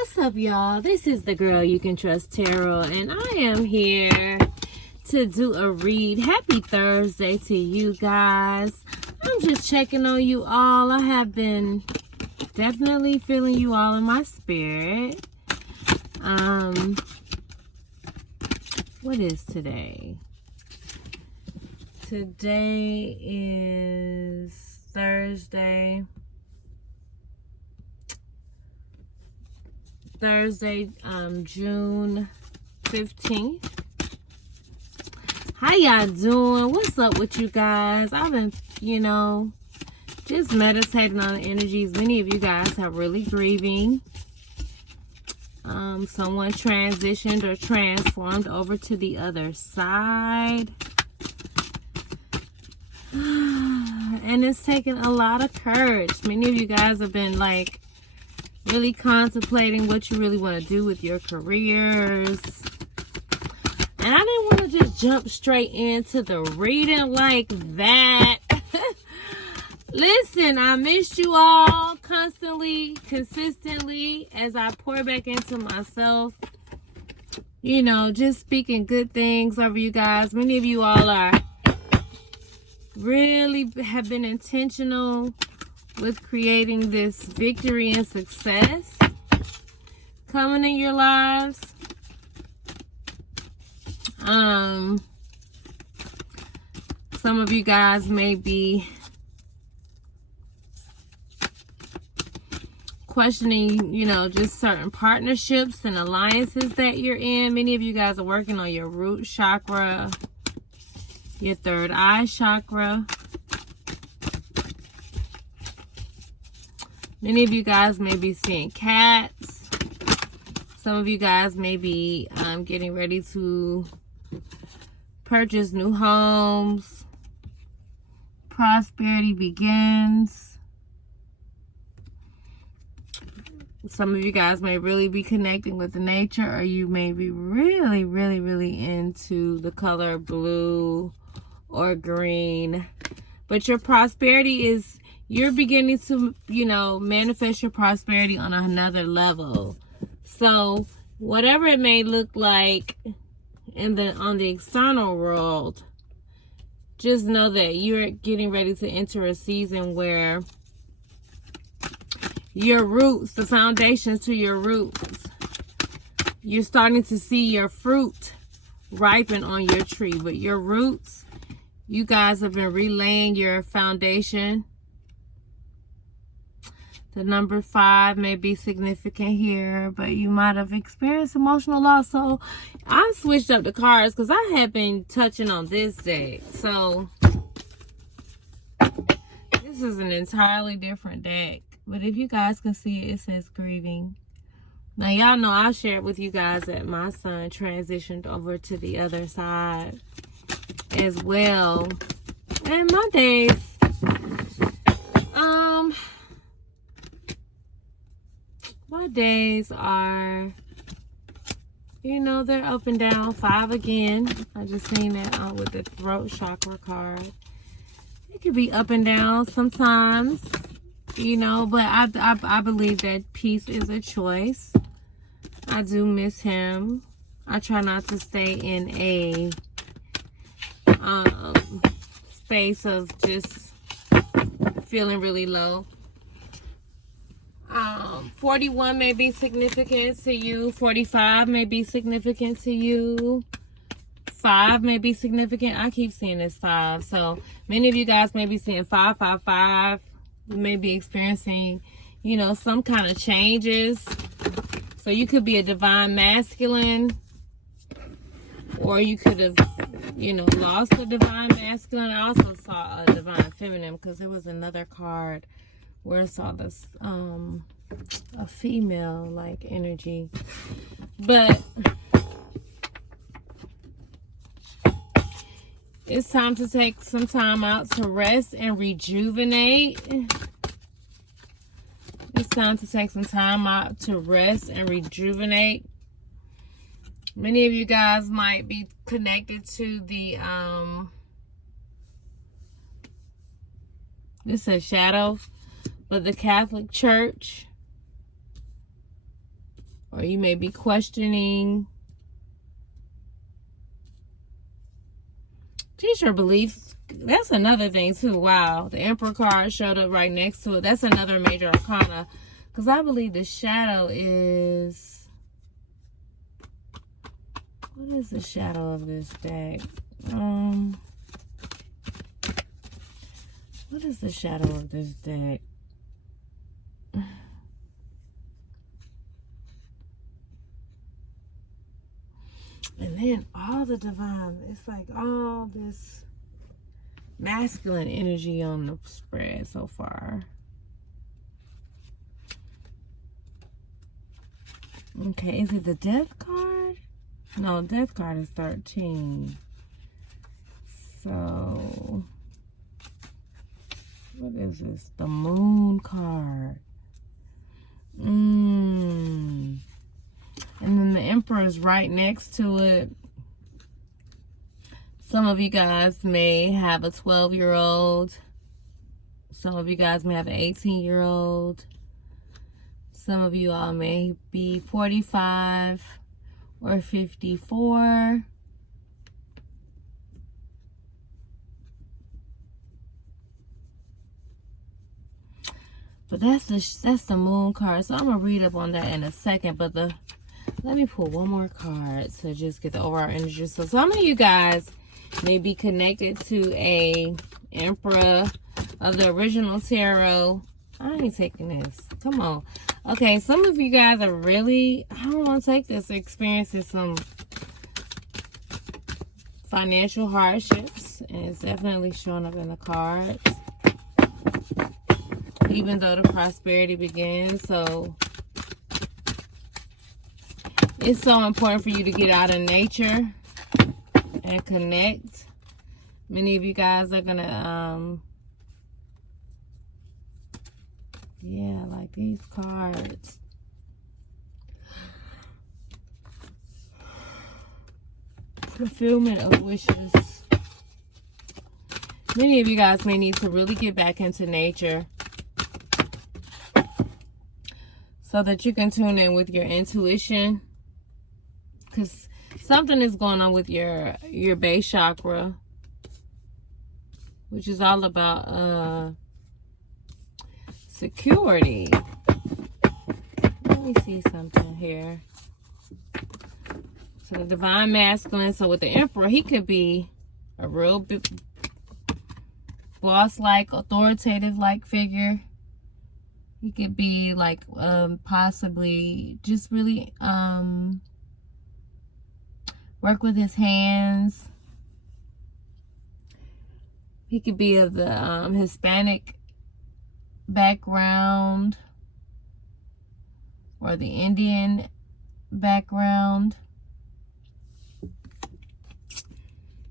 What's up, y'all? This is the girl you can trust, Tarot, and I am here to do a read. Happy Thursday to you guys. I'm just checking on you all. I have been definitely feeling you all in my spirit. What is today? Today is Thursday, June 15th. How y'all doing? What's up with you guys? I've been, just meditating on the energies. Many of you guys are really grieving. Someone transitioned or transformed over to the other side. And it's taken a lot of courage. Many of you guys have been really contemplating what you really want to do with your careers. And I didn't want to just jump straight into the reading like that. Listen, I missed you all constantly, consistently, as I pour back into myself. Just speaking good things over you guys. Many of you all really have been intentional with creating this victory and success coming in your lives. Some of you guys may be questioning, just certain partnerships and alliances that you're in. Many of you guys are working on your root chakra, your third eye chakra. Many of you guys may be seeing cats. Some of you guys may be getting ready to purchase new homes. Prosperity begins. Some of you guys may really be connecting with nature, or you may be really, really, really into the color blue or green. But your prosperity is, you're beginning to, manifest your prosperity on another level. So whatever it may look like on the external world, just know that you're getting ready to enter a season where your roots, the foundations to your roots, you're starting to see your fruit ripen on your tree. But your roots, you guys have been relaying your foundation. The number 5 may be significant here, but you might have experienced emotional loss. So I switched up the cards because I have been touching on this deck. So this is an entirely different deck. But if you guys can see it, it says grieving. Now, y'all know I shared with you guys that my son transitioned over to the other side as well. And my days, are, they're up and down. 5 again. I just seen that with the throat chakra card. It could be up and down sometimes. But I believe that peace is a choice. I do miss him. I try not to stay in a space of just feeling really low. 41 may be significant to you. 45 may be significant to you. 5 may be significant. I keep seeing this 5. So many of you guys may be seeing 5, 5, 5. You may be experiencing, some kind of changes. So you could be a divine masculine, or you could have, lost a divine masculine. I also saw a divine feminine because there was another card where I saw this, a female energy. But it's time to take some time out to rest and rejuvenate. It's time to take some time out to rest and rejuvenate. Many of you guys might be connected to the, this is shadow, but the Catholic Church. or you may be questioning just your beliefs. That's another thing too. Wow, the Emperor card showed up right next to it. That's another major arcana, because I believe the shadow is, what is the shadow of this deck? What is the shadow of this deck? And then all the divine, it's like all this masculine energy on the spread so far. Okay, is it the death card? No, death card is 13. So, what is this? The moon card. And then the Emperor is right next to it. Some of you guys may have a 12-year-old. Some of you guys may have an 18-year-old. Some of you all may be 45 or 54. But that's the moon card. So I'm gonna read up on that in a second. But let me pull one more card to just get the overall energy. So some of you guys may be connected to a Emperor of the original tarot. I ain't taking this. Come on. Okay, some of you guys are really, I don't want to take this, experiencing some financial hardships. And it's definitely showing up in the cards. Even though the prosperity begins. So it's so important for you to get out in nature and connect. Many of you guys are gonna yeah, like these cards. Fulfillment of wishes. Many of you guys may need to really get back into nature so that you can tune in with your intuition, because something is going on with your base chakra, which is all about security. Let me see something here. So the divine masculine. So with the Emperor, he could be a real big boss-like, authoritative-like figure. He could be like possibly just really work with his hands. He could be of the Hispanic background or the Indian background.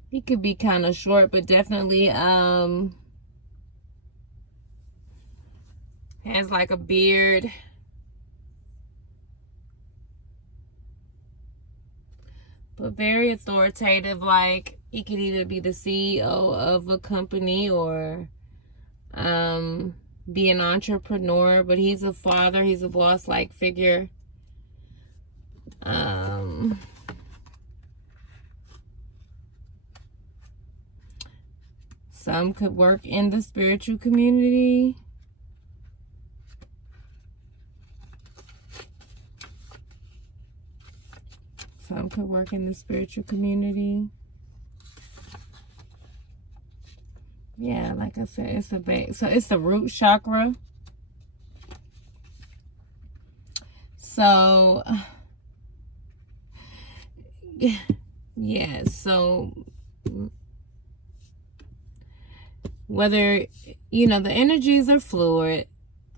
He could be kind of short, but definitely has like a beard. But very authoritative. Like, he could either be the CEO of a company or be an entrepreneur. But he's a father. He's a boss-like figure. Some could work in the spiritual community. Some could work in the spiritual community. Yeah, like I said, it's a base. So it's the root chakra. So, yeah, so whether, you know, the energies are fluid,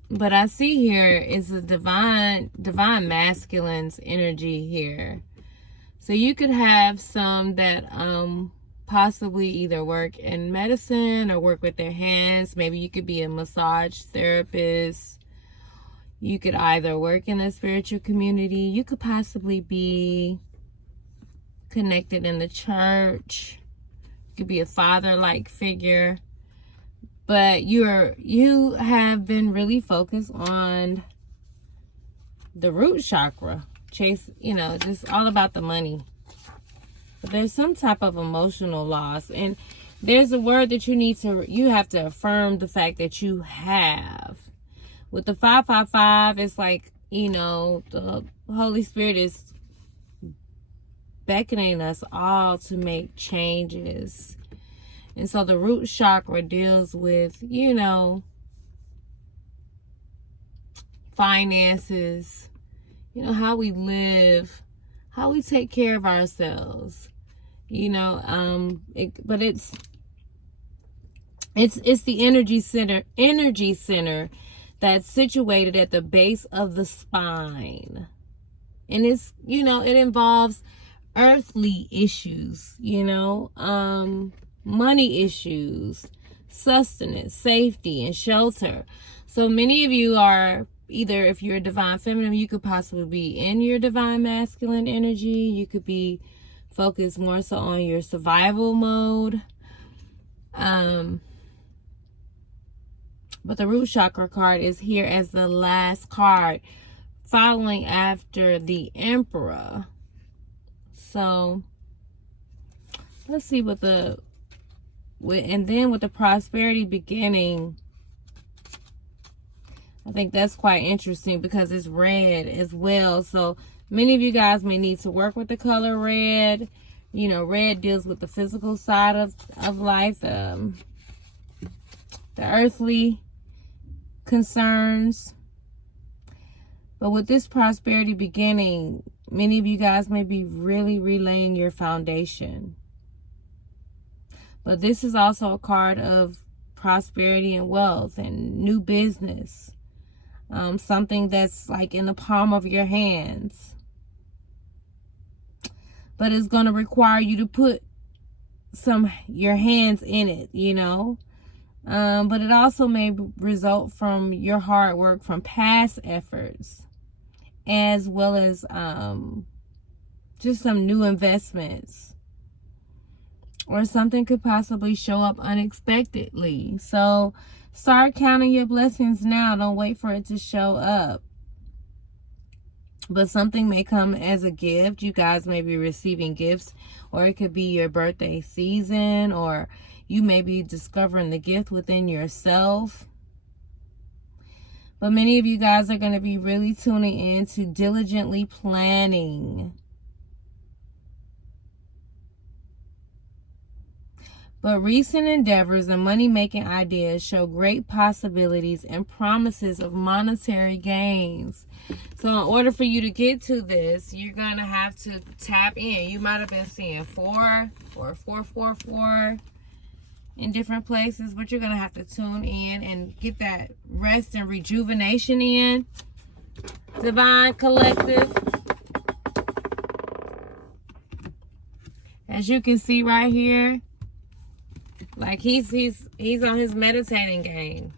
but I see here is a divine masculine's energy here. So you could have some that possibly either work in medicine or work with their hands. Maybe you could be a massage therapist. You could either work in the spiritual community. You could possibly be connected in the church. You could be a father-like figure. But you have been really focused on the root chakra. chase, you know, just all about the money. But there's some type of emotional loss. And there's a word that you have to affirm the fact that you have. With the 555, it's like, you know, the Holy Spirit is beckoning us all to make changes. And so the root chakra deals with, you know, finances, you know, how we live, how we take care of ourselves, you know, but it's the energy center that's situated at the base of the spine. And it's, you know, it involves earthly issues, you know, money issues, sustenance, safety, and shelter. So many of you are either, if you're a divine feminine, you could possibly be in your divine masculine energy. You could be focused more so on your survival mode. But the root chakra card is here as the last card, following after the Emperor. So let's see what and then with the prosperity beginning, I think that's quite interesting because it's red as well. So many of you guys may need to work with the color red. You know, red deals with the physical side of life, the earthly concerns. But with this prosperity beginning, many of you guys may be really relaying your foundation. But this is also a card of prosperity and wealth and new business. Something that's like in the palm of your hands. But it's going to require you to put your hands in it, you know. But it also may result from your hard work from past efforts, as well as just some new investments. Or something could possibly show up unexpectedly. So start counting your blessings now. Don't wait for it to show up. But something may come as a gift. You guys may be receiving gifts, or it could be your birthday season, or you may be discovering the gift within yourself. But many of you guys are going to be really tuning in to diligently planning. But recent endeavors and money-making ideas show great possibilities and promises of monetary gains. So in order for you to get to this, you're going to have to tap in. You might have been seeing 4 or 444 in different places, but you're going to have to tune in and get that rest and rejuvenation in. Divine Collective. As you can see right here, like he's on his meditating game.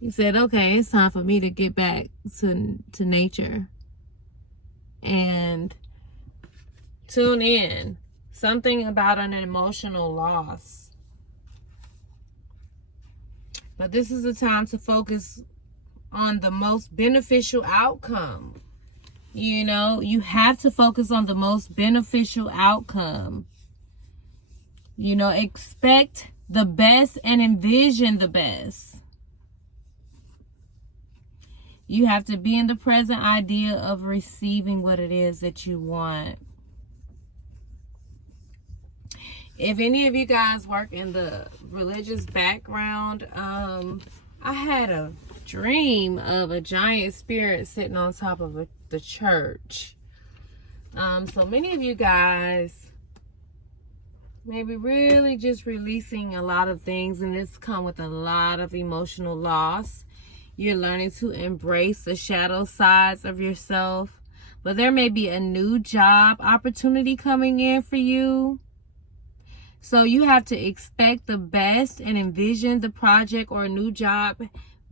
He said, okay, it's time for me to get back to nature and tune in. Something about an emotional loss. But this is a time to focus on the most beneficial outcome. You know, you have to focus on the most beneficial outcome. You know, expect the best and envision the best. You have to be in the present idea of receiving what it is that you want. If any of you guys work in the religious background, I had a dream of a giant spirit sitting on top of the church. So many of you guys maybe really just releasing a lot of things, and it's come with a lot of emotional loss. You're learning to embrace the shadow sides of yourself. But there may be a new job opportunity coming in for you. So you have to expect the best and envision the project or a new job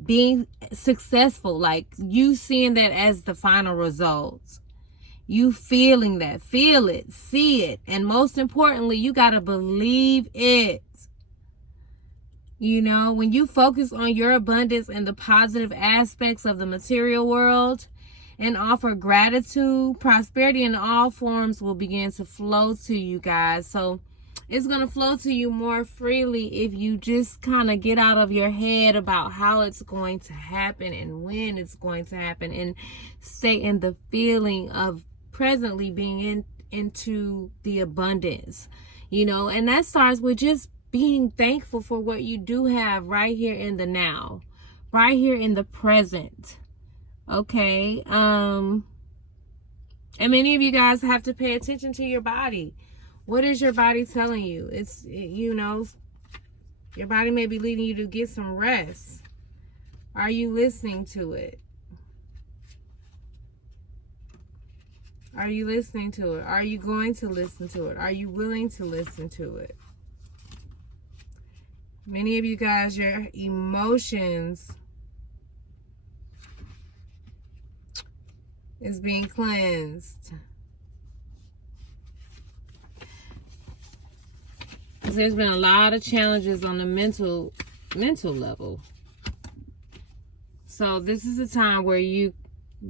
being successful. Like you seeing that as the final result. You feeling that. Feel it. See it. And most importantly, you got to believe it. You know, when you focus on your abundance and the positive aspects of the material world, and offer gratitude. Prosperity in all forms will begin to flow to you guys. So it's going to flow to you more freely if you just kind of get out of your head about how it's going to happen and when it's going to happen, and stay in the feeling of presently being into the abundance, you know. And that starts with just being thankful for what you do have right here in the now, right here in the present. Okay. And many of you guys have to pay attention to your body. What is your body telling you? You know, your body may be leading you to get some rest. Are you listening to it? Are you listening to it? Are you going to listen to it? Are you willing to listen to it? Many of you guys, your emotions is being cleansed. There's been a lot of challenges on the mental level. So this is a time where you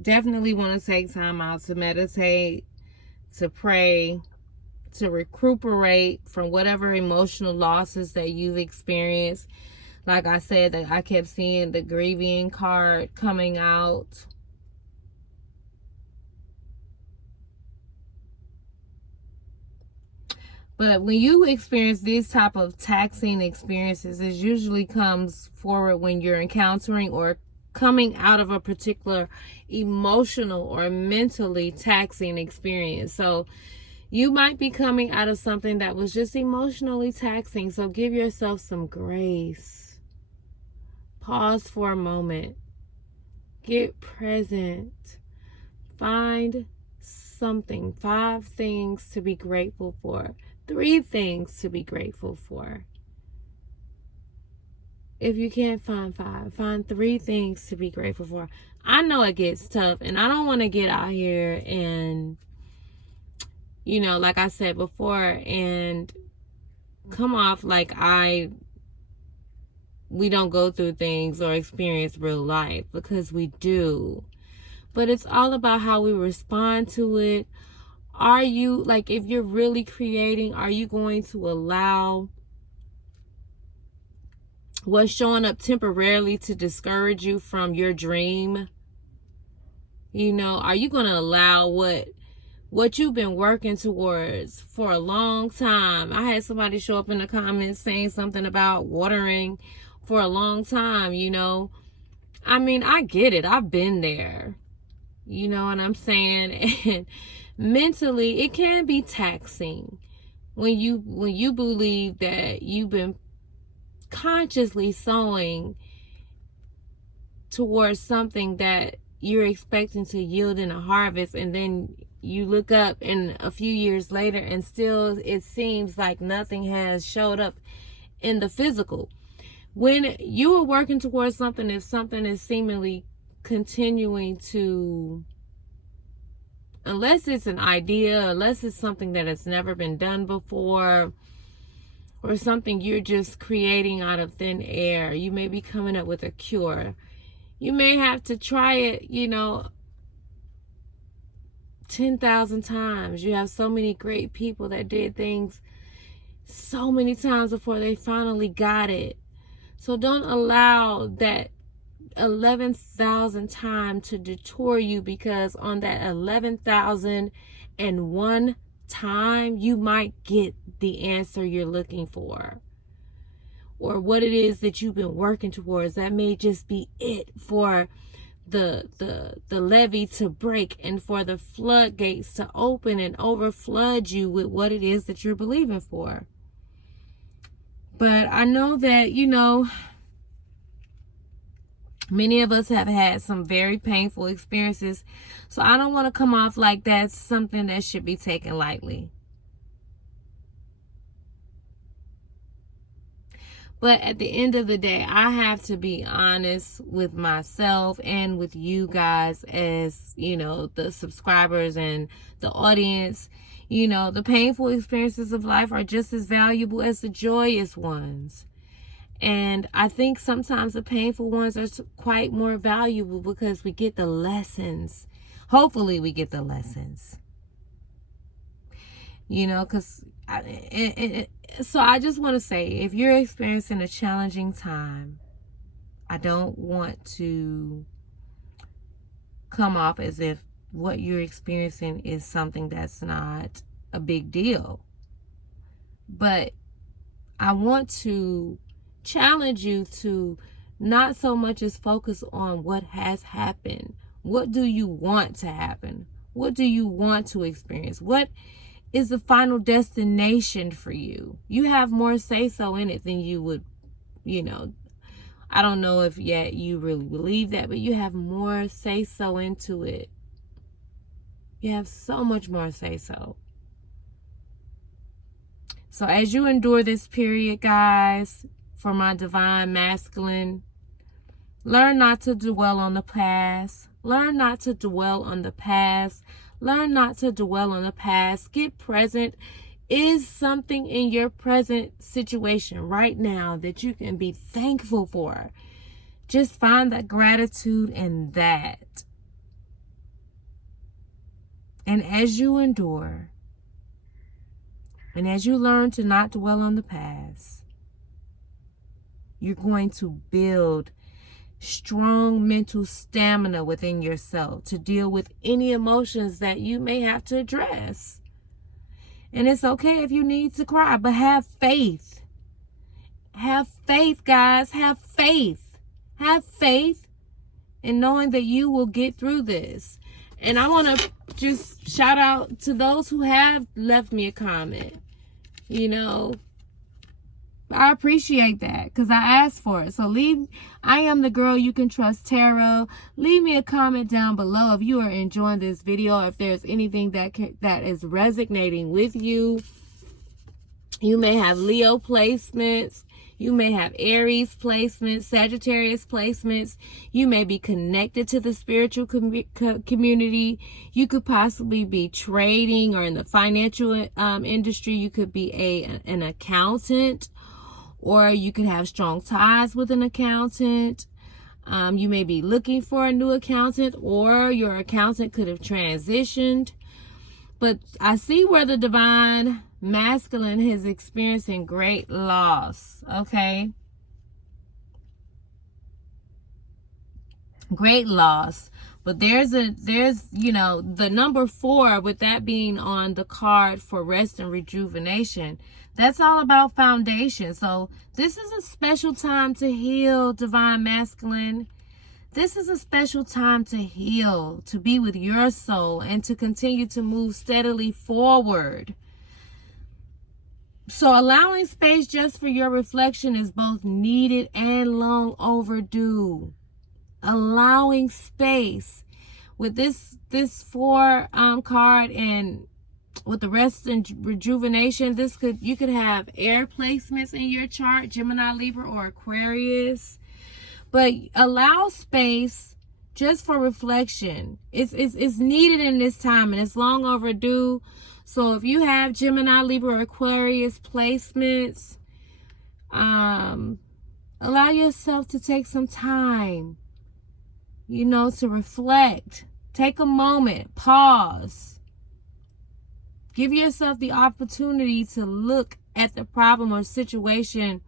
definitely want to take time out to meditate, to pray, to recuperate from whatever emotional losses that you've experienced. Like I said, that I kept seeing the grieving card coming out. But when you experience these type of taxing experiences, it usually comes forward when you're encountering or coming out of a particular emotional or mentally taxing experience. So you might be coming out of something that was just emotionally taxing. So give yourself some grace. Pause for a moment. Get present. Find something. 5 things to be grateful for. 3 things to be grateful for. If you can't find 5, find 3 things to be grateful for. I know it gets tough, and I don't want to get out here and, you know, like I said before, and come off like we don't go through things or experience real life, because we do. But it's all about how we respond to it. Are you, like, if you're really creating, are you going to allow what's showing up temporarily to discourage you from your dream? You know, are you going to allow what you've been working towards for a long time? I had somebody show up in the comments saying something about watering for a long time, you know. I mean, I get it. I've been there. You know what I'm saying? And mentally, it can be taxing when you believe that you've been consciously sowing towards something that you're expecting to yield in a harvest, and then you look up in a few years later and still it seems like nothing has showed up in the physical. When you are working towards something, if something is seemingly continuing to, unless it's an idea, unless it's something that has never been done before, or something you're just creating out of thin air, you may be coming up with a cure. You may have to try it, you know, 10,000 times. You have so many great people that did things so many times before they finally got it. So don't allow that 11,000 time to detour you, because on that 11,001 time you might get the answer you're looking for, or what it is that you've been working towards. That may just be it for the levee to break and for the floodgates to open and overflood you with what it is that you're believing for. But I know that, you know, many of us have had some very painful experiences. So I don't want to come off like that's something that should be taken lightly. But at the end of the day, I have to be honest with myself and with you guys, as, you know, the subscribers and the audience. You know, the painful experiences of life are just as valuable as the joyous ones. And I think sometimes the painful ones are quite more valuable, because we get the lessons Hopefully we get the lessons. You know, because so I just want to say, if you're experiencing a challenging time, I don't want to come off as if what you're experiencing is something that's not a big deal. But I want to challenge you to not so much as focus on what has happened. What do you want to happen? What do you want to experience? What is the final destination for you? You have more say-so in it than you would, you know. I don't know if yet you really believe that, but you have more say-so into it. You have so much more say-so. So as you endure this period, guys, for my divine masculine, learn not to dwell on the past. Learn not to dwell on the past. Learn not to dwell on the past. Get present. Is something in your present situation right now that you can be thankful for? Just find that gratitude in that. And as you endure, and as you learn to not dwell on the past, you're going to build strong mental stamina within yourself to deal with any emotions that you may have to address. And it's okay if you need to cry, but have faith. Have faith, guys. Have faith. Have faith in knowing that you will get through this. And I want to just shout out to those who have left me a comment. You know, I appreciate that because I asked for it. So I am the girl you can trust, tarot. Leave me a comment down below if you are enjoying this video, if there's anything that is resonating with you. You may have Leo placements. You may have Aries placements, Sagittarius placements. You may be connected to the spiritual community. You could possibly be trading or in the financial industry. You could be an accountant, or you could have strong ties with an accountant. You may be looking for a new accountant, or your accountant could have transitioned. But I see where the divine masculine is experiencing great loss. Okay, great loss. But there's you know, the number 4, with that being on the card for rest and rejuvenation, that's all about foundation. So this is a special time to heal, divine masculine. This is a special time to heal, to be with your soul, and to continue to move steadily forward. So allowing space just for your reflection is both needed and long overdue. Allowing space with this 4 card, and with the rest and rejuvenation, you could have air placements in your chart, Gemini, Libra, or Aquarius. But allow space just for reflection. It's needed in this time, and it's long overdue. So if you have Gemini, Libra, or Aquarius placements, allow yourself to take some time, you know, to reflect. Take a moment, pause. Give yourself the opportunity to look at the problem or situation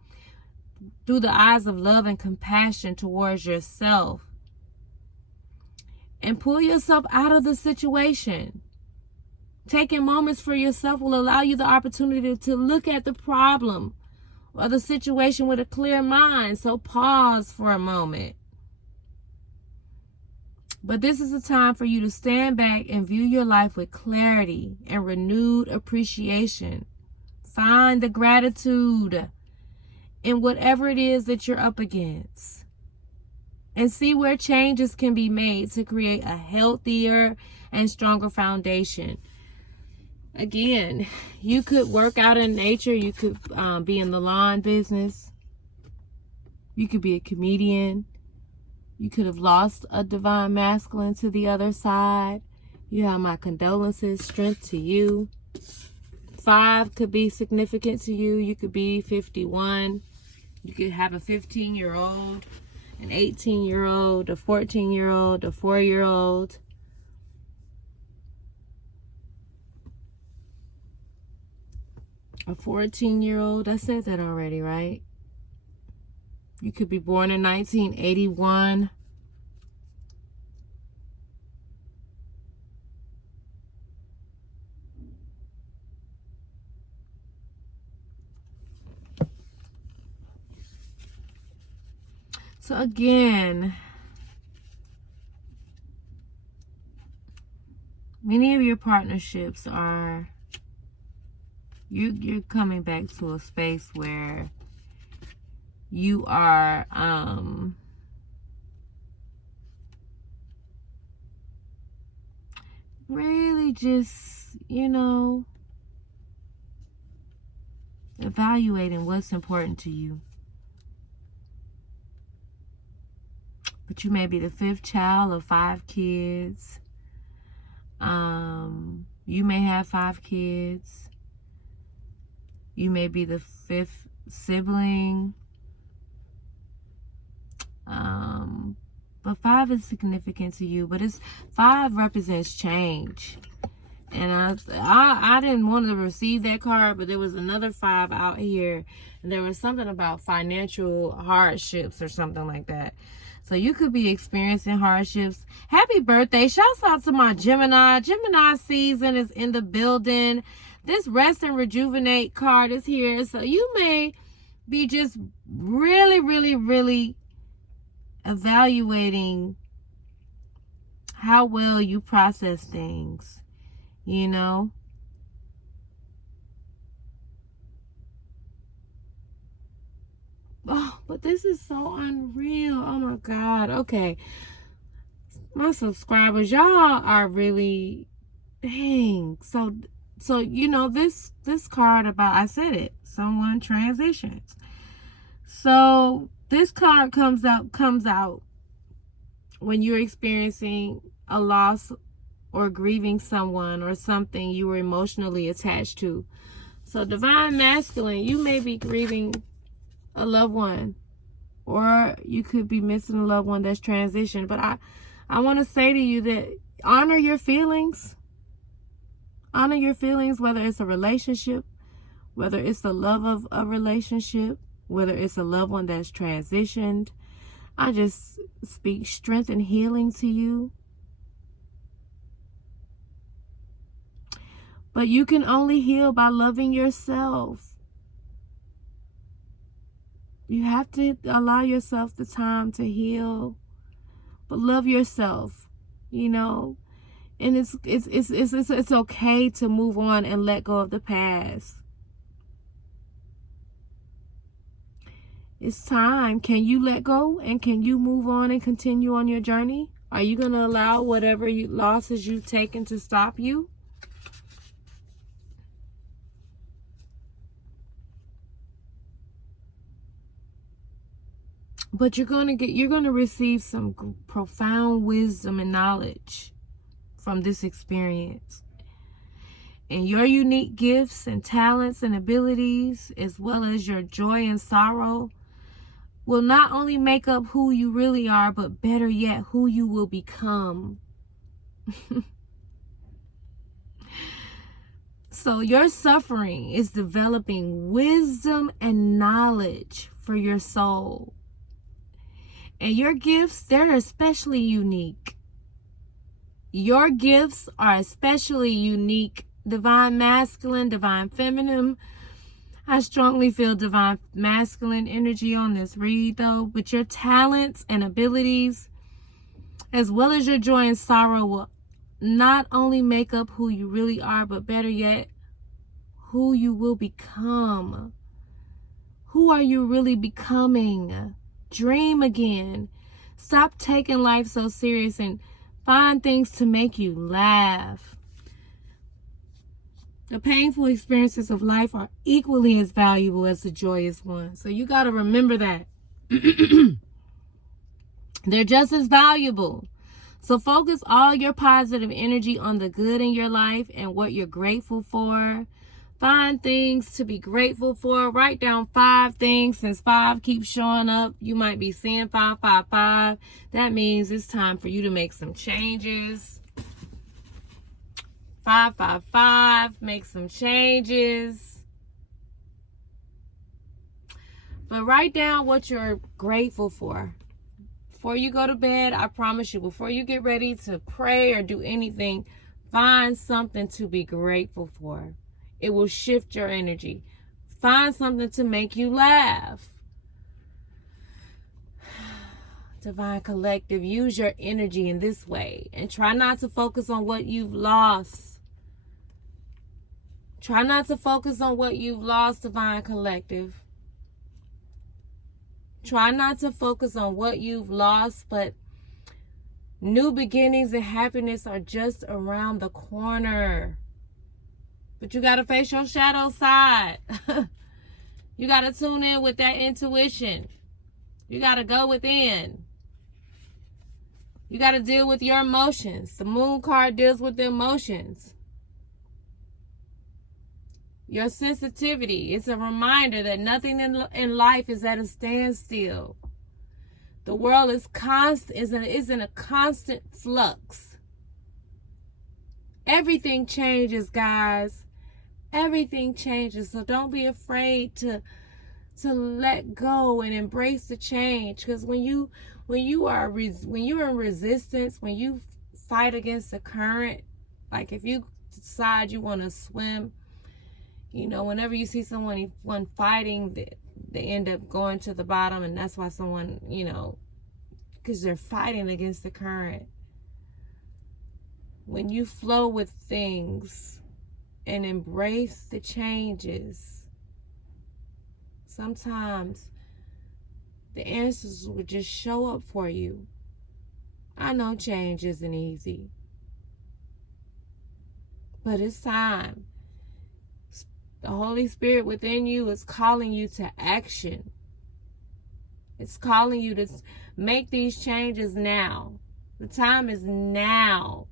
through the eyes of love and compassion towards yourself. And pull yourself out of the situation. Taking moments for yourself will allow you the opportunity to look at the problem or the situation with a clear mind. So pause for a moment. But this is a time for you to stand back and view your life with clarity and renewed appreciation. Find the gratitude in whatever it is that you're up against, and see where changes can be made to create a healthier and stronger foundation. Again, you could work out in nature. You could be in the lawn business. You could be a comedian. You could have lost a divine masculine to the other side. You have my condolences, strength to you. 5 could be significant to you. You could be 51. You could have a 15-year-old, an 18-year-old, a 14-year-old, a 4-year-old. A 14-year-old. I said that already, right? You could be born in 1981. So again, many of your partnerships are, you're coming back to a space where you are really just, you know, evaluating what's important to you. But you may be the 5th child of 5 kids. You may have 5 kids. You may be the 5th sibling. But 5 is significant to you. But 5 represents change. And I didn't want to receive that card, but there was another 5 out here. And there was something about financial hardships or something like that. So you could be experiencing hardships. Happy birthday. Shouts out to my Gemini. Gemini season is in the building. This rest and rejuvenate card is here. So you may be just really, really, really evaluating how well you process things, you know. Oh, but this is so unreal. Oh my God. Okay. My subscribers, y'all are really, dang. So you know, this card about, I said it, someone transitions. So this card comes out when you're experiencing a loss or grieving someone or something you were emotionally attached to. So divine masculine, you may be grieving a loved one, or you could be missing a loved one that's transitioned. But I want to say to you that honor your feelings. Honor your feelings, whether it's a relationship, whether it's the love of a relationship, whether it's a loved one that's transitioned. I just speak strength and healing to you. But you can only heal by loving yourself. You have to allow yourself the time to heal, but love yourself, you know. And it's okay to move on and let go of the past. It's time. Can you let go and can you move on and continue on your journey? Are you going to allow whatever losses you've taken to stop you? But you're going to receive some profound wisdom and knowledge from this experience. And your unique gifts and talents and abilities, as well as your joy and sorrow, will not only make up who you really are, but better yet, who you will become. So your suffering is developing wisdom and knowledge for your soul. And your gifts, they're especially unique. Your gifts are especially unique. Divine masculine, divine feminine. I strongly feel divine masculine energy on this read though. But your talents and abilities, as well as your joy and sorrow, will not only make up who you really are, but better yet, who you will become. Who are you really becoming? Dream again. Stop taking life so serious and find things to make you laugh. The painful experiences of life are equally as valuable as the joyous ones. So you got to remember that. They're just as valuable. So focus all your positive energy on the good in your life and what you're grateful for. Find things to be grateful for. Write down 5 things. Since 5 keeps showing up, you might be seeing 555. That means it's time for you to make some changes. 555, make some changes. But write down what you're grateful for. Before you go to bed, I promise you, before you get ready to pray or do anything, find something to be grateful for. It will shift your energy. Find something to make you laugh. Divine Collective, use your energy in this way and try not to focus on what you've lost. Try not to focus on what you've lost, Divine Collective. Try not to focus on what you've lost, but new beginnings and happiness are just around the corner. But you got to face your shadow side. You got to tune in with that intuition. You got to go within. You got to deal with your emotions. The moon card deals with the emotions. Your sensitivity. It's a reminder that nothing in life is at a standstill. The world is in a constant flux. Everything changes, guys. Everything changes. So don't be afraid to let go and embrace the change. Because when you're in resistance, when you fight against the current, like if you decide you want to swim, whenever you see someone fighting, they end up going to the bottom, and that's why someone, because they're fighting against the current. When you flow with things and embrace the changes, sometimes the answers will just show up for you. I know change isn't easy, but it's time. The Holy Spirit within you is calling you to action. It's calling you to make these changes now. The time is now.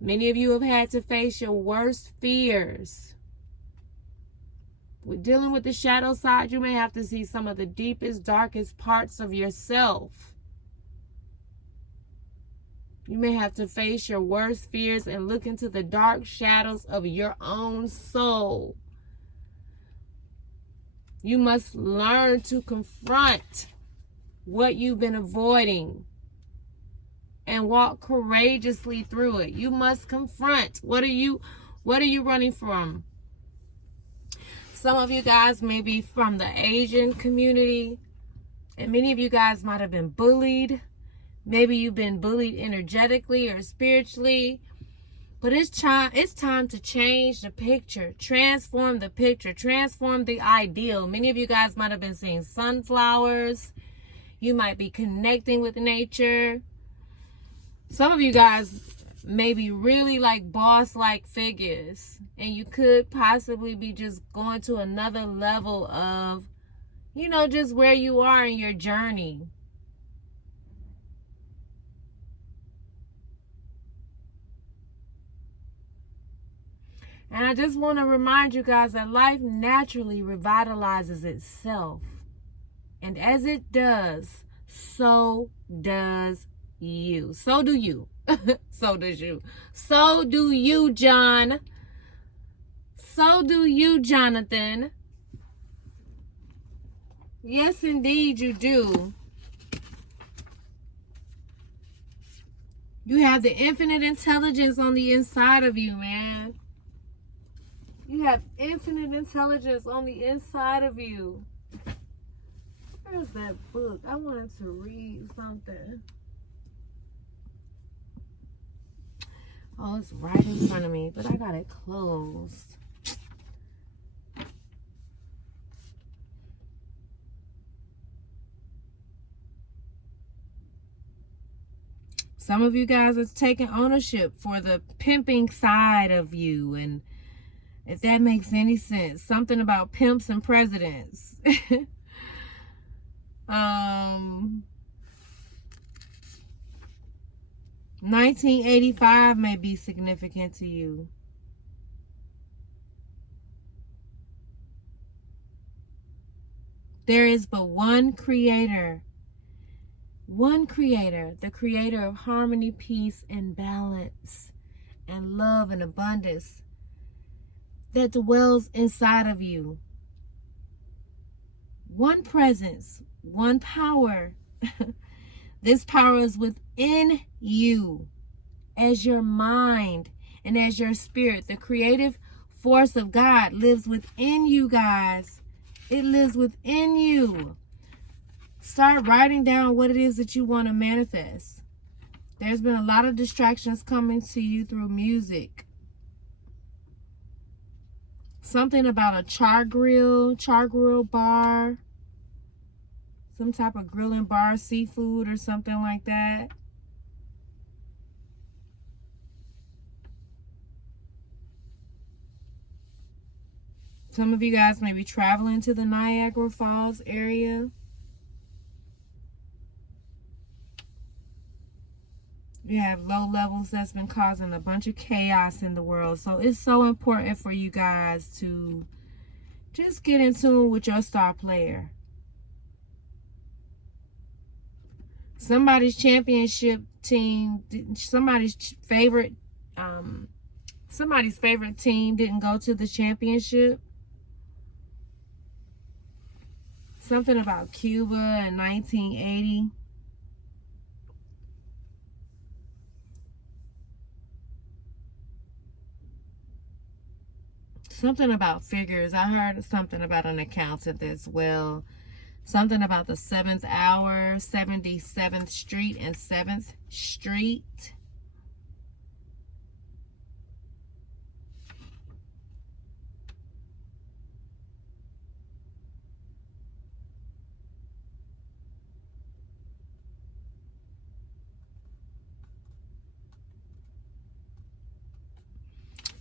Many of you have had to face your worst fears. With dealing with the shadow side, you may have to see some of the deepest, darkest parts of yourself. You may have to face your worst fears and look into the dark shadows of your own soul. You must learn to confront what you've been avoiding and walk courageously through it. You must confront. What are you running from? Some of you guys may be from the Asian community, and many of you guys might have been bullied. Maybe you've been bullied energetically or spiritually. But it's time to change the picture, transform the picture, transform the ideal. Many of you guys might have been seeing sunflowers. You might be connecting with nature. Some of you guys may be really like boss-like figures, and you could possibly be just going to another level of, just where you are in your journey. And I just want to remind you guys that life naturally revitalizes itself. And as it does, so does you. So do you. So does you. So do you, John. So do you, Jonathan. Yes, indeed, you do. You have the infinite intelligence on the inside of you, man. You have infinite intelligence on the inside of you. Where's that book? I wanted to read something. Oh, it's right in front of me, but I got it closed. Some of you guys are taking ownership for the pimping side of you, and if that makes any sense, something about pimps and presidents. 1985 may be significant to you. There is but one creator. One creator, the creator of harmony, peace, and balance, and love and abundance. that dwells inside of you. One presence, one power. This power is within you as your mind and as your spirit. The creative force of God lives within you, guys. It lives within you. Start writing down what it is that you want to manifest. There's been a lot of distractions coming to you through music. Something about a char grill bar. Some type of grilling bar, seafood or something like that. Some of you guys may be traveling to the Niagara Falls area. You have low levels that's been causing a bunch of chaos in the world. So it's so important for you guys to just get in tune with your star player. Somebody's championship team, somebody's favorite team didn't go to the championship. Something about Cuba in 1980. Something about figures. I heard something about an accountant as well. Something about the 7th hour, 77th Street and 7th Street.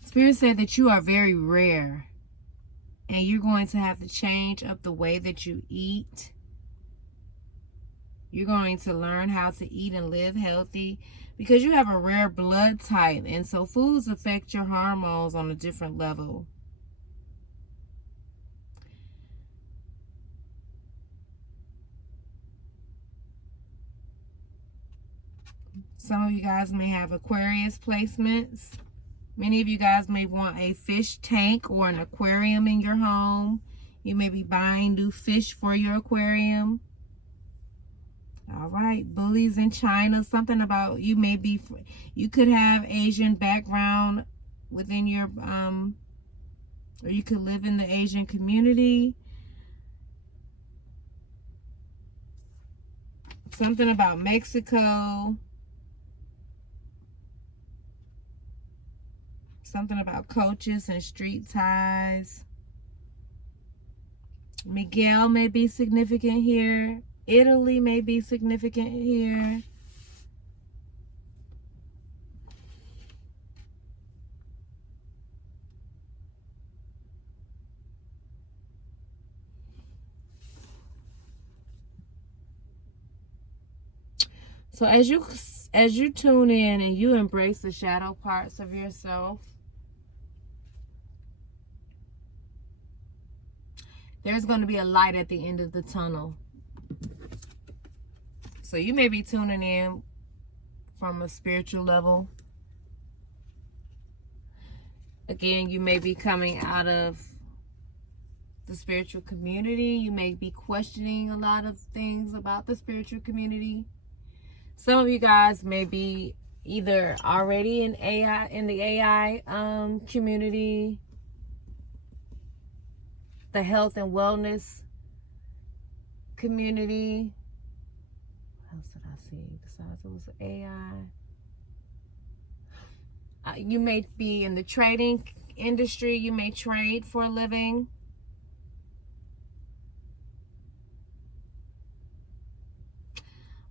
Spirit said that you are very rare. And you're going to have to change up the way that you eat. You're going to learn how to eat and live healthy because you have a rare blood type. And so foods affect your hormones on a different level. Some of you guys may have Aquarius placements. Many of you guys may want a fish tank or an aquarium in your home. You may be buying new fish for your aquarium. All right, bullies in China. Something about you could have Asian background within your, or you could live in the Asian community. Something about Mexico. Something about coaches and street ties. Miguel may be significant here. Italy may be significant here. So as you tune in and you embrace the shadow parts of yourself, there's going to be a light at the end of the tunnel. So you may be tuning in from a spiritual level. Again, you may be coming out of the spiritual community. You may be questioning a lot of things about the spiritual community. Some of you guys may be either already in the AI community, the health and wellness community. What else did I see besides it was AI? You may be in the trading industry. You may trade for a living.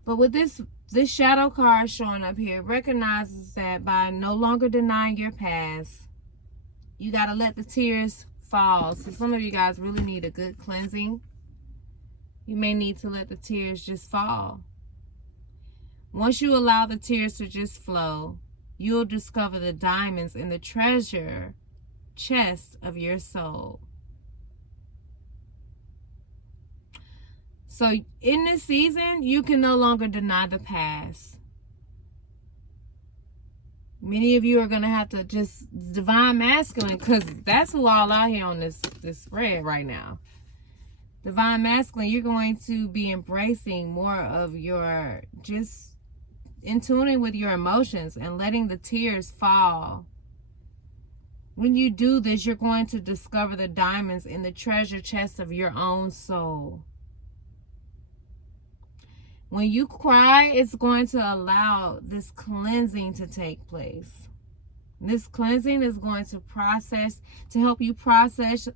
But with this shadow card showing up here, recognizes that by no longer denying your past, you got to let the tears fall. So some of you guys really need a good cleansing. You may need to let the tears just fall. Once you allow the tears to just flow, you'll discover the diamonds in the treasure chest of your soul. So in this season, you can no longer deny the past. Many of you are going to have to just divine masculine, because that's who all out here on this spread right now. Divine masculine, you're going to be embracing more of your, just in tuning with your emotions and letting the tears fall. When you do this, you're going to discover the diamonds in the treasure chest of your own soul. When you cry, it's going to allow this cleansing to take place. This cleansing is going to help you process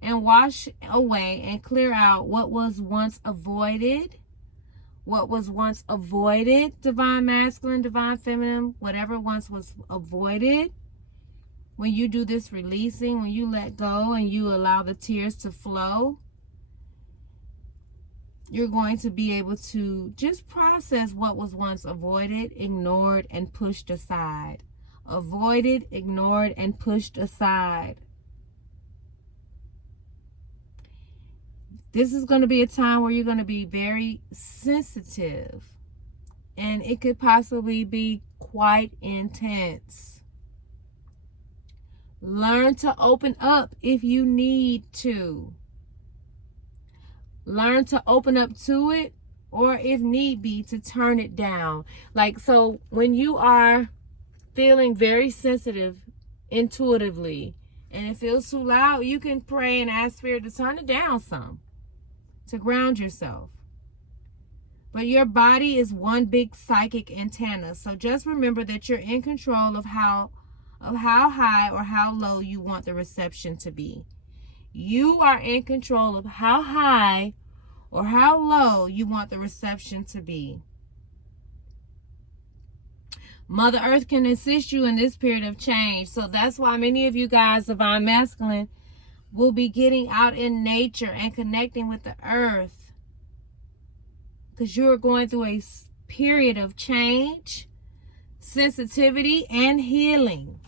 and wash away and clear out what was once avoided. Divine masculine, divine feminine, whatever once was avoided. When you do this releasing, when you let go and you allow the tears to flow, you're going to be able to just process what was once avoided, ignored, and pushed aside. Avoided, ignored, and pushed aside. This is going to be a time where you're going to be very sensitive. And it could possibly be quite intense. Learn to open up if you need to. Learn to open up to it, or if need be, to turn it down. Like, so when you are feeling very sensitive intuitively and it feels too loud, you can pray and ask Spirit to turn it down some, to ground yourself. But your body is one big psychic antenna. So just remember that you're in control of how high or how low you want the reception to be. You are in control of how high or how low you want the reception to be. Mother Earth can assist you in this period of change. So that's why many of you guys, divine masculine, will be getting out in nature and connecting with the earth. Because you are going through a period of change, sensitivity, and healing.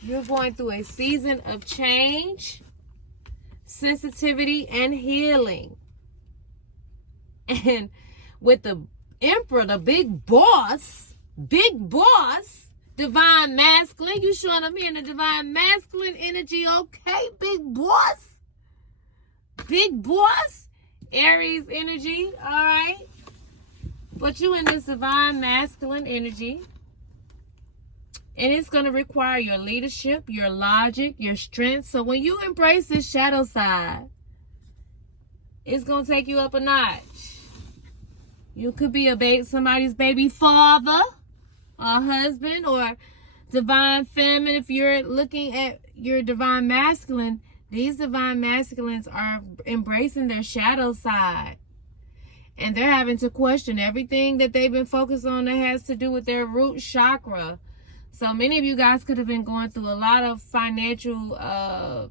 You're going through a season of change, sensitivity, and healing. And with the Emperor, the big boss, divine masculine, you showing up here in the divine masculine energy, okay, big boss, Aries energy, all right? But you in this divine masculine energy, and it's going to require your leadership, your logic, your strength. So when you embrace this shadow side, it's going to take you up a notch. You could be somebody's baby father, or husband, or divine feminine. If you're looking at your divine masculine, these divine masculines are embracing their shadow side. And they're having to question everything that they've been focused on that has to do with their root chakra. So many of you guys could have been going through a lot of financial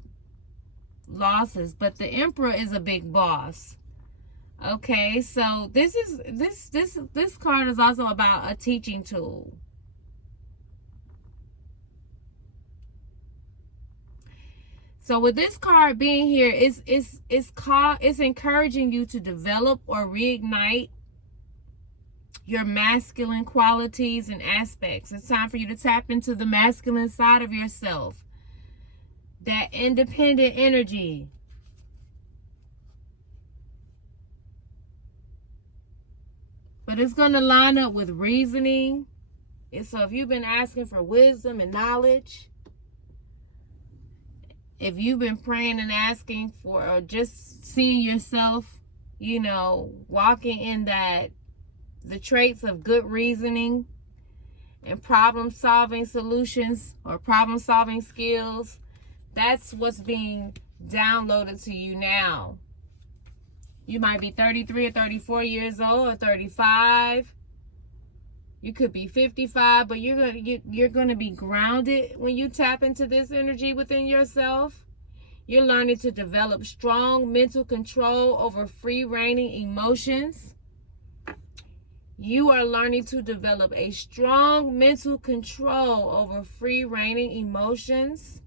losses, but the Emperor is a big boss. Okay, so this card is also about a teaching tool. So with this card being here, it's encouraging you to develop or reignite your masculine qualities and aspects. It's time for you to tap into the masculine side of yourself. That independent energy. But it's going to line up with reasoning. And so if you've been asking for wisdom and knowledge, if you've been praying and asking for, or just seeing yourself, walking in the traits of good reasoning and problem-solving solutions or problem-solving skills, that's what's being downloaded to you now. You might be 33 or 34 years old, or 35. You could be 55, but you're going to be grounded when you tap into this energy within yourself. You're learning to develop strong mental control over free-reigning emotions. You are learning to develop a strong mental control over free-reigning emotions.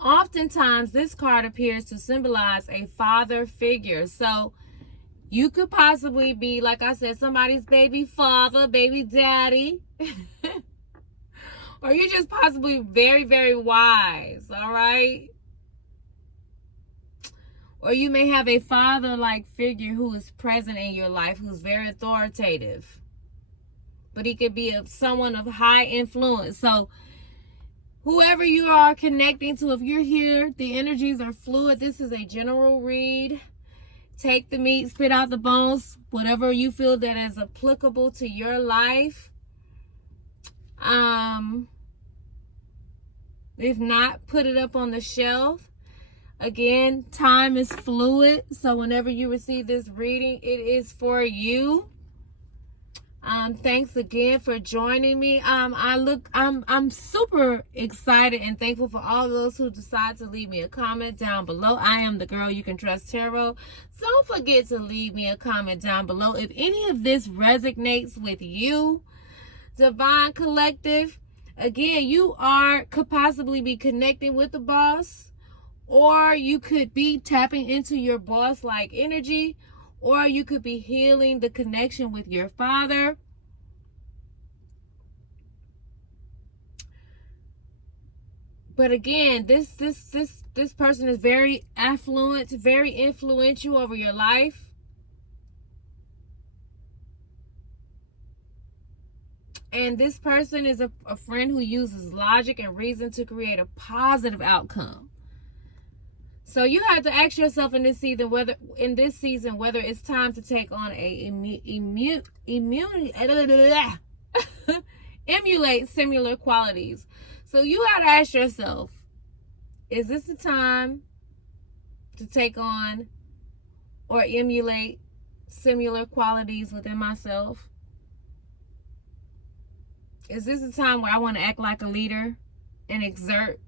Oftentimes, this card appears to symbolize a father figure. So, You could possibly be, like I said, somebody's baby father, baby daddy. Or you're just possibly very, very wise, all right? Or you may have a father-like figure who is present in your life, who's very authoritative. But he could be someone of high influence. So whoever you are connecting to, if you're here, the energies are fluid. This is a general read. Take the meat, spit out the bones, whatever you feel that is applicable to your life. If not, put it up on the shelf. Again, time is fluid, so whenever you receive this reading, it is for you. Thanks again for joining me. I'm super excited and thankful for all those who decide to leave me a comment down below. I am the girl you can trust tarot. Don't forget to leave me a comment down below if any of this resonates with you. Divine Collective, again, you could possibly be connecting with the boss, or you could be tapping into your boss-like energy, or you could be healing the connection with your father. But again, this person is very affluent, very influential over your life. And this person is a friend who uses logic and reason to create a positive outcome. So you have to ask yourself in this season whether it's time to take on emulate similar qualities. So you got to ask yourself, is this the time to take on or emulate similar qualities within myself? Is this a time where I want to act like a leader and exert,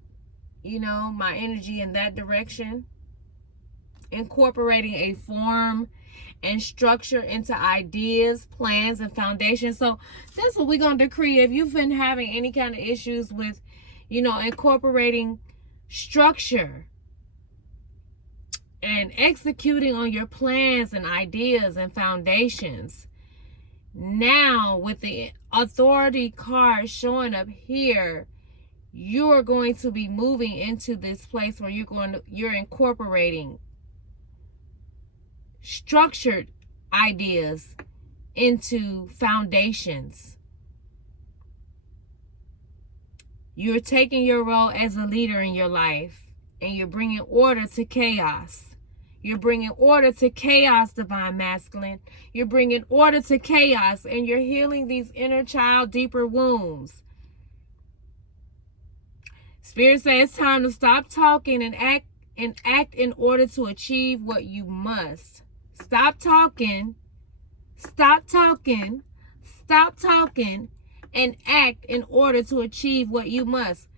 my energy in that direction? Incorporating a form and structure into ideas, plans, and foundations. So that's what we're going to decree. If you've been having any kind of issues with, incorporating structure and executing on your plans and ideas and foundations, now with the authority card showing up here, you are going to be moving into this place where you're incorporating structured ideas into foundations. You're taking your role as a leader in your life, and you're bringing order to chaos. You're bringing order to chaos, Divine Masculine. You're bringing order to chaos, and you're healing these inner child deeper wounds. Spirit says it's time to stop talking and act in order to achieve what you must. Stop talking, and act in order to achieve what you must.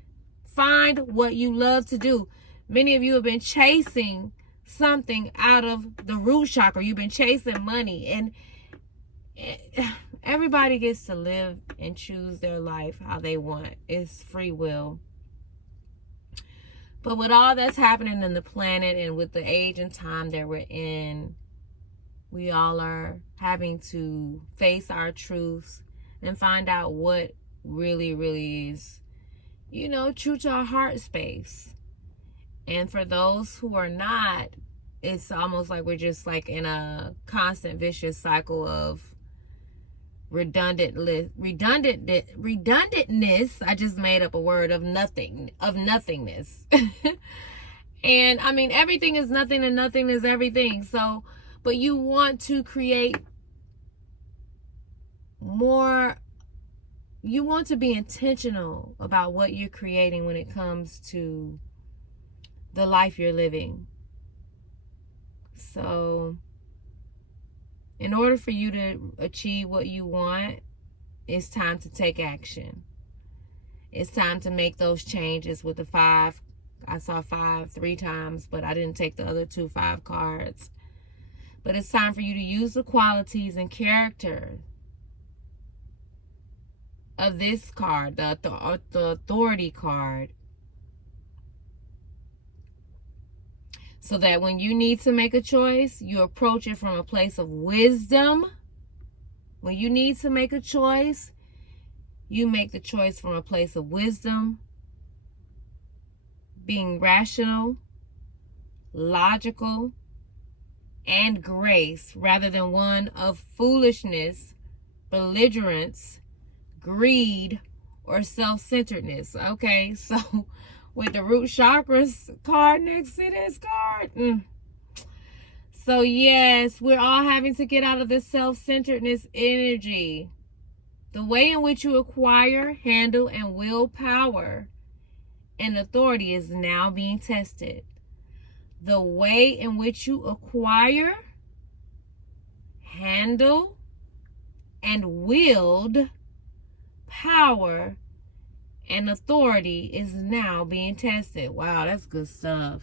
Find what you love to do. Many of you have been chasing something out of the root chakra. You've been chasing money, and everybody gets to live and choose their life how they want. It's free will. But with all that's happening in the planet and with the age and time that we're in, we all are having to face our truths and find out what really, really is, true to our heart space. And for those who are not, it's almost like we're just like in a constant vicious cycle of redundantness. I just made up a word of nothingness. And I mean, everything is nothing and nothing is everything. So, but you want to create more. You want to be intentional about what you're creating when it comes to the life you're living. So in order for you to achieve what you want, it's time to take action. It's time to make those changes with the 5. I saw 5 3 times, but I didn't take the other 2 5 cards. But it's time for you to use the qualities and character of this card, the authority card. so that when you need to make a choice, you approach it from a place of wisdom. When you need to make a choice, you make the choice from a place of wisdom, being rational, logical, and grace, rather than one of foolishness, belligerence, greed, or self-centeredness. Okay, so with the root chakras card next to this card. So yes, we're all having to get out of this self-centeredness energy. The way in which you acquire, handle, and wield power and authority is now being tested. The way in which you acquire, handle, and wield power and authority is now being tested. Wow, that's good stuff.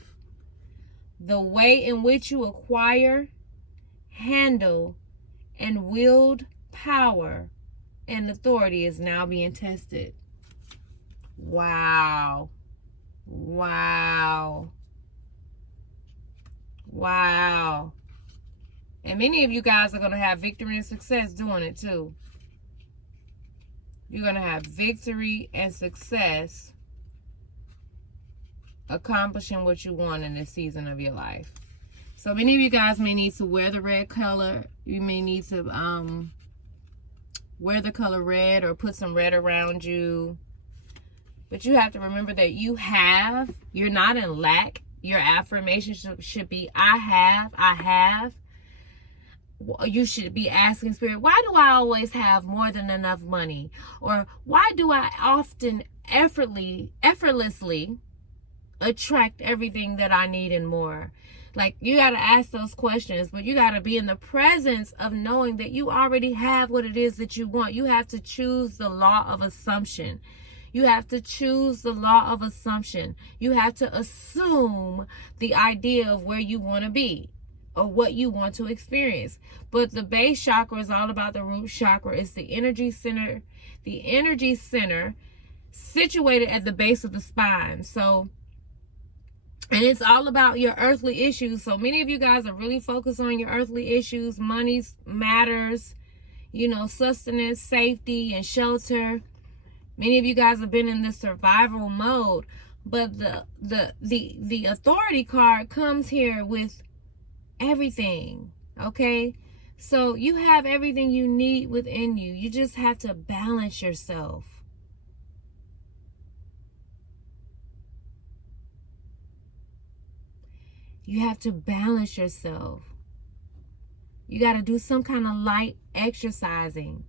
The way in which you acquire, handle, and wield power and authority is now being tested. Wow. Wow. Wow. And many of you guys are going to have victory and success doing it too. You're going to have victory and success accomplishing what you want in this season of your life. So many of you guys may need to wear the red color. You may need to wear the color red or put some red around you. But you have to remember that you're not in lack. Your affirmation should be, I have. You should be asking Spirit, why do I always have more than enough money? Or why do I often effortlessly attract everything that I need and more? Like, you got to ask those questions, but you got to be in the presence of knowing that you already have what it is that you want. You have to choose the law of assumption. You have to choose the law of assumption. You have to assume the idea of where you want to be or what you want to experience. But the base chakra is all about the root chakra. It's the energy center. The energy center situated at the base of the spine. So, and it's all about your earthly issues. So many of you guys are really focused on your earthly issues. Money matters, sustenance, safety, and shelter. Many of you guys have been in the survival mode. But the authority card comes here with everything. Okay? So you have everything you need within you. You just have to balance yourself. You have to balance yourself. You got to do some kind of light exercising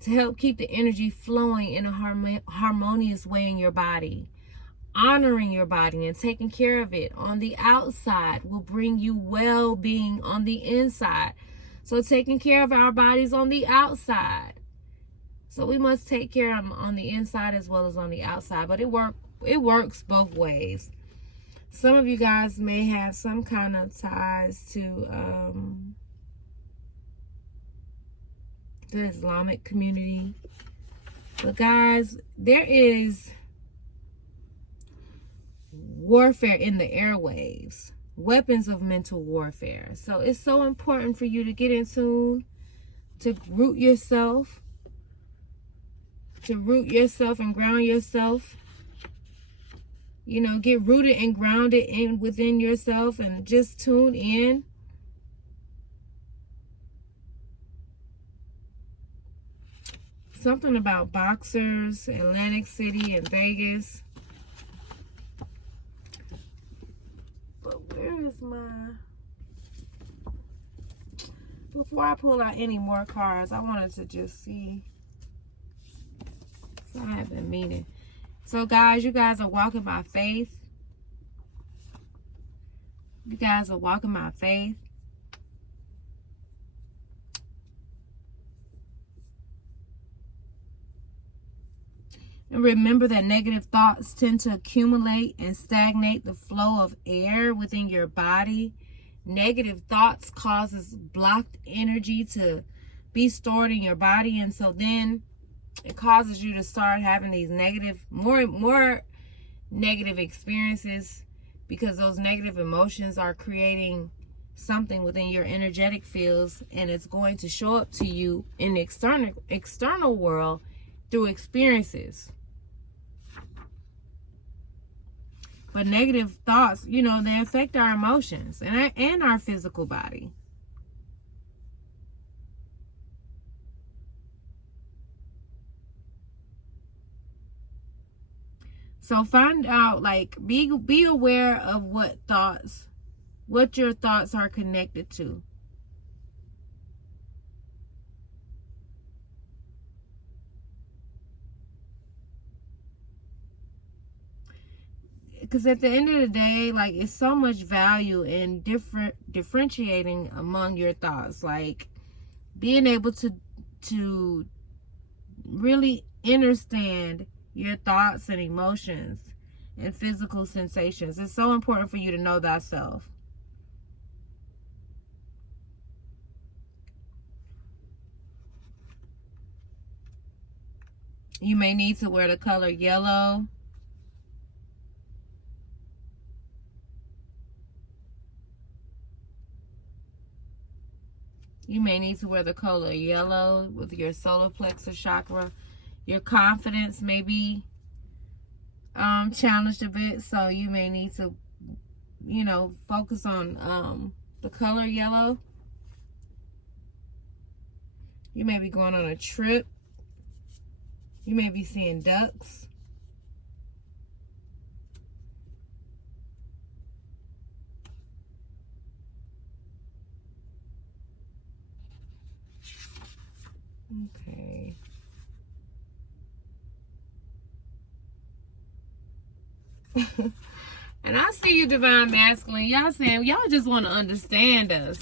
to help keep the energy flowing in a harmonious way in your body. Honoring your body and taking care of it on the outside will bring you well-being on the inside. So taking care of our bodies on the outside. So we must take care of them on the inside as well as on the outside. But it works both ways. Some of you guys may have some kind of ties to the Islamic community. But guys, there is warfare in the airwaves, weapons of mental warfare. So it's so important for you to get in tune, to root yourself and ground yourself. Get rooted and grounded within yourself and just tune in. Something about boxers, Atlantic City and Vegas. But where is my... Before I pull out any more cards, I wanted to just see. So I have been meaning. So guys, you guys are walking by faith. You guys are walking by faith. And remember that negative thoughts tend to accumulate and stagnate the flow of air within your body. Negative thoughts causes blocked energy to be stored in your body, and so then it causes you to start having these more negative experiences, because those negative emotions are creating something within your energetic fields, and it's going to show up to you in the external world through experiences. But negative thoughts, you know, they affect our emotions and our physical body. So find out, like, be aware of what your thoughts are connected to. Because at the end of the day, like, it's so much value in differentiating among your thoughts. Like, being able to really understand your thoughts and emotions and physical sensations. It's so important for you to know thyself. You may need to wear the color yellow. You may need to wear the color yellow with your solar plexus chakra. Your confidence may be challenged a bit, so you may need to, you know, focus on the color yellow. You may be going on a trip. You may be seeing ducks. Okay. And I see you, Divine Masculine. Y'all saying y'all just want to understand us.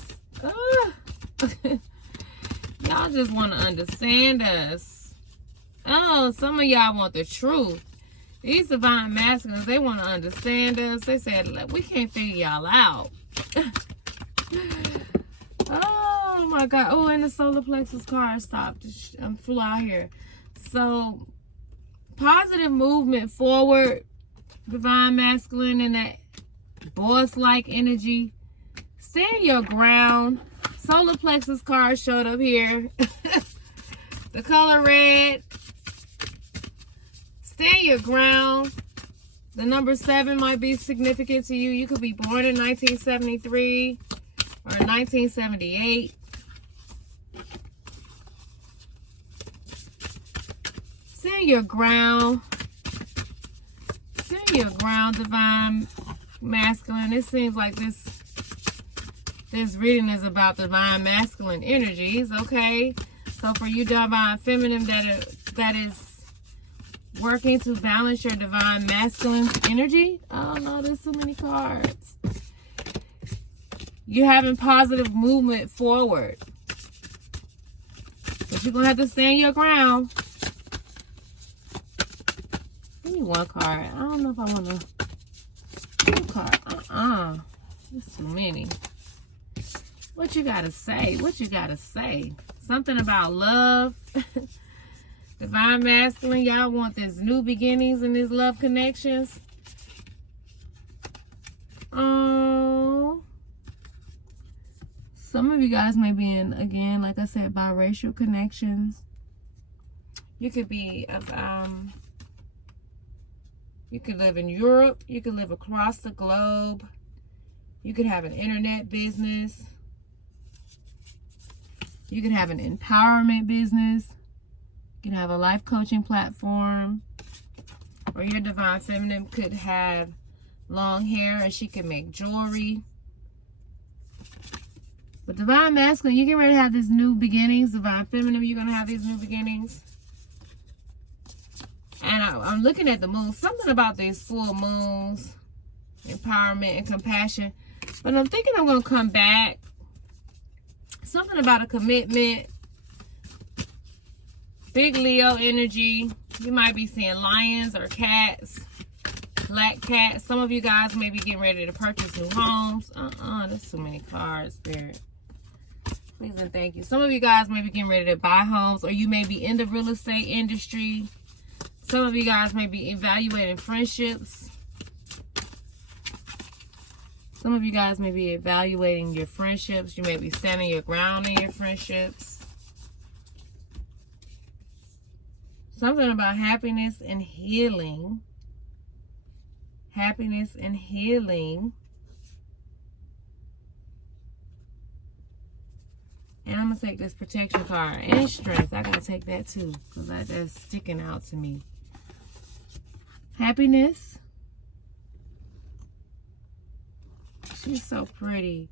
Y'all just want to understand us. Oh, some of y'all want the truth. These Divine Masculines, they want to understand us. They said, we can't figure y'all out. Oh my God. Oh, and the solar plexus card stopped. Flew out here. So, positive movement forward. Divine Masculine and that boss-like energy. Stand your ground. Solar plexus card showed up here. The color red. Stand your ground. The number 7 might be significant to you. You could be born in 1973 or 1978. Stand your ground. Stand your ground, Divine Masculine. It seems like this reading is about Divine Masculine energies, okay? So for you, Divine Feminine, that is working to balance your Divine Masculine energy. Oh no, there's so many cards. You're having positive movement forward. But you're going to have to stand your ground. Give me one card. I don't know if I want to... One card. There's too many. What you got to say? What you got to say? Something about love. Divine Masculine, y'all want this new beginnings and this love connections. Oh. Some of you guys may be in, again, like I said, biracial connections. You could be you could live in Europe. You could live across the globe. You could have an internet business. You could have an empowerment business. You can have a life coaching platform. Or your Divine Feminine could have long hair and she could make jewelry. But Divine Masculine, you get ready to have these new beginnings. Divine Feminine, you're going to have these new beginnings. And I'm looking at the moon. Something about these full moons. Empowerment and compassion. But I'm thinking I'm going to come back. Something about a commitment. Big Leo energy. You might be seeing lions or cats. Black cats. Some of you guys may be getting ready to purchase new homes. There's too many cards, Spirit. Please and thank you. Some of you guys may be getting ready to buy homes, or you may be in the real estate industry. Some of you guys may be evaluating friendships. Some of you guys may be evaluating your friendships. You may be standing your ground in your friendships. Something about happiness and healing. Happiness and healing. And I'm going to take this protection card and strength. I got to take that too, because that's sticking out to me. Happiness. She's so pretty.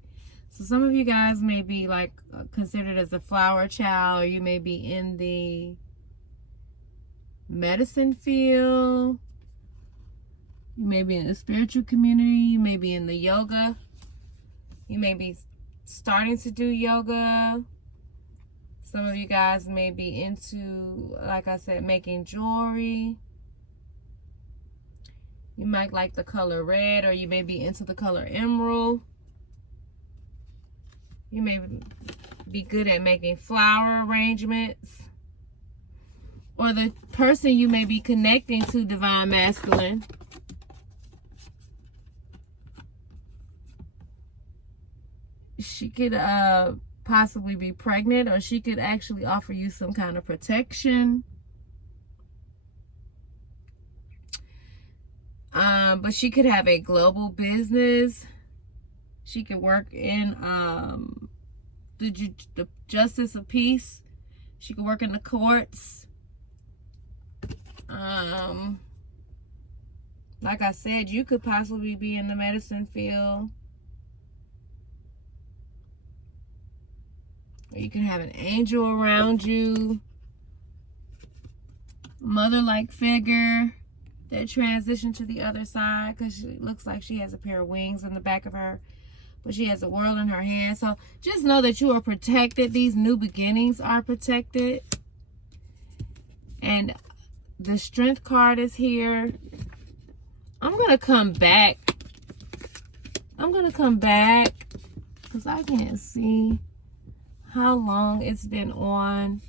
So some of you guys may be like considered as a flower child, or you may be in the medicine field. You may be in the spiritual community. You may be in the yoga. You may be starting to do yoga. Some of you guys may be into, like I said, making jewelry. You might like the color red, or you may be into the color emerald. You may be good at making flower arrangements. Or the person you may be connecting to, divine masculine. She could possibly be pregnant, or she could actually offer you some kind of protection. But she could have a global business. She could work in the justice of peace. She could work in the courts. Like I said, you could possibly be in the medicine field. Or you can have an angel around you. Mother-like figure that transitioned to the other side, because it looks like she has a pair of wings in the back of her, but she has a world in her hand. So just know that you are protected. These new beginnings are protected. And the strength card is here. I'm going to come back. Because I can't see how long it's been on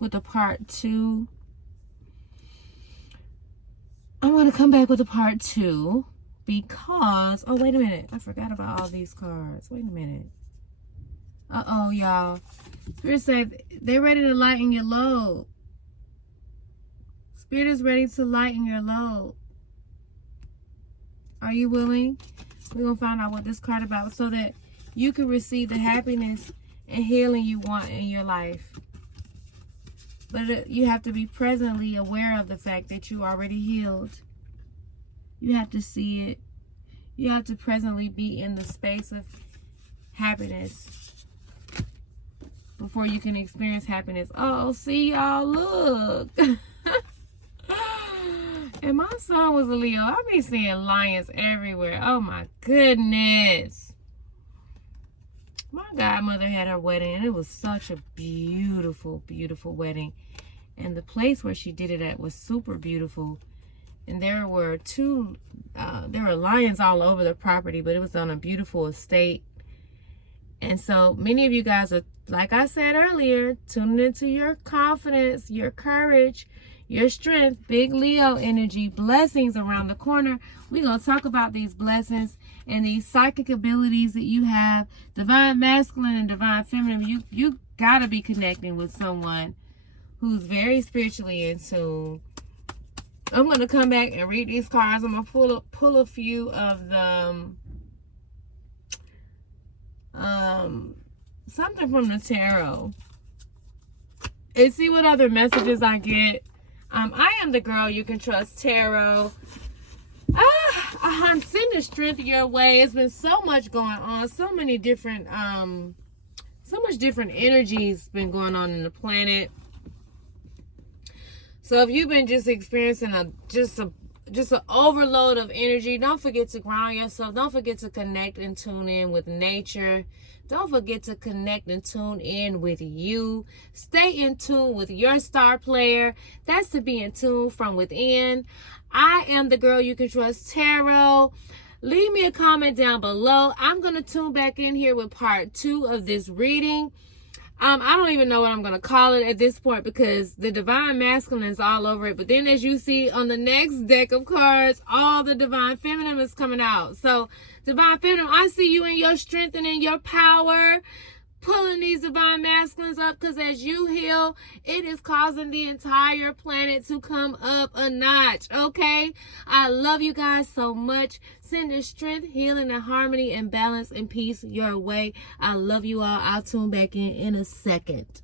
with the part 2. I want to come back with a part 2 because, oh, wait a minute. I forgot about all these cards. Wait a minute. Uh-oh, y'all. Spirit said they're ready to lighten your load. Spirit is ready to lighten your load. Are you willing? We're going to find out what this card about so that you can receive the happiness and healing you want in your life. But you have to be presently aware of the fact that you already healed. You have to see it. You have to presently be in the space of happiness before you can experience happiness. Oh, see y'all, look. And my son was a Leo. I be seeing lions everywhere. Oh my goodness. My godmother had her wedding, and it was such a beautiful, beautiful wedding. And the place where she did it at was super beautiful. And there were lions all over the property, but it was on a beautiful estate. And so many of you guys are, like I said earlier, tuning into your confidence, your courage, your strength, big Leo energy, blessings around the corner. We're going to talk about these blessings and these psychic abilities that you have, divine masculine and divine feminine. You got to be connecting with someone who's very spiritually in tune. I'm going to come back and read these cards. I'm going to pull a few of them. Something from the tarot. And see what other messages I get. I am the girl you can trust, tarot. I'm sending strength your way. It's been so much going on. So many different, so much different energies been going on in the planet. So if you've been just experiencing just an overload of energy, don't forget to ground yourself. Don't forget to connect and tune in with nature. Don't forget to connect and tune in with you. Stay in tune with your star player. That's to be in tune from within. I am the girl you can trust, tarot. Leave me a comment down below. I'm going to tune back in here with part 2 of this reading. I don't even know what I'm going to call it at this point because the divine masculine is all over it. But then as you see on the next deck of cards, all the divine feminine is coming out. So divine feminine, I see you in your strength and in your power, pulling these divine masculines up, because as you heal, it is causing the entire planet to come up a notch. Okay, I love you guys so much. Sending strength, healing, and harmony and balance and peace your way. I love you all. I'll tune back in a second.